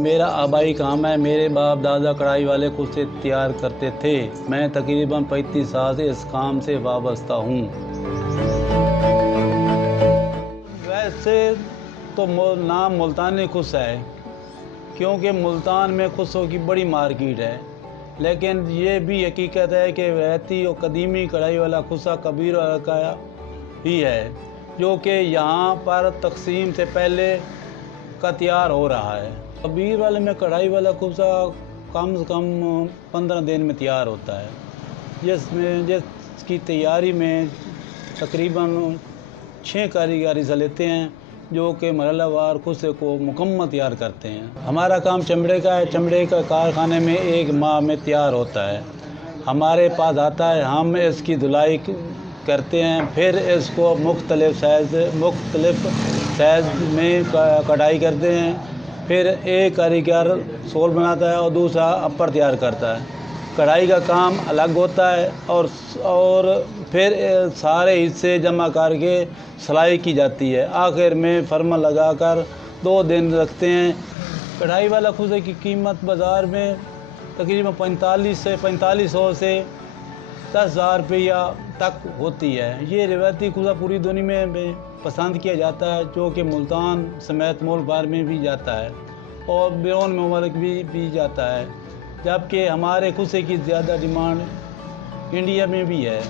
मेरा आबाई काम है। मेरे बाप दादा कढ़ाई वाले कुर्से तैयार करते थे। मैं तकरीबन 35 साल से इस काम से वाबस्ता हूँ। वैसे तो नाम मुल्तानी खुस है, क्योंकि मुल्तान में खुसों की बड़ी मार्केट है। लेकिन ये भी हकीकत है कि रहती और कदीमी कढ़ाई वाला खुसा कबीर वाला का ही है, जो कि यहाँ पर तकसीम से पहले का तैयार हो रहा है। कबीर वाले में कढ़ाई वाला खुसा कम से कम 15 दिन में तैयार होता है, जिसकी तैयारी में तकरीबन 6 कारीगर से लेते हैं, जो कि मरहलावार खुसे को मुकम्मल तैयार करते हैं। हमारा काम चमड़े का है। चमड़े का कारखाने में 1 माह में तैयार होता है। हमारे पास आता है, हम इसकी धुलाई करते हैं, फिर इसको मुख्तलिफ साइज़ में कढ़ाई करते हैं। फिर एक कारीगर सोल बनाता है और दूसरा अपर तैयार करता है। कढ़ाई का काम अलग होता है और फिर सारे हिस्से जमा करके सिलाई की जाती है। आखिर में फर्मा लगाकर 2 दिन रखते हैं। कढ़ाई वाला खुसे की कीमत बाज़ार में तकरीबन 4500 से 10,000 रुपया तक होती है। ये रिवायती खुसा पूरी दुनिया में पसंद किया जाता है, जो कि मुल्तान समेत मुल्क भर में भी जाता है और बैरून मुल्क भी जाता है, जबकि हमारे खुसे की ज़्यादा डिमांड इंडिया में भी है।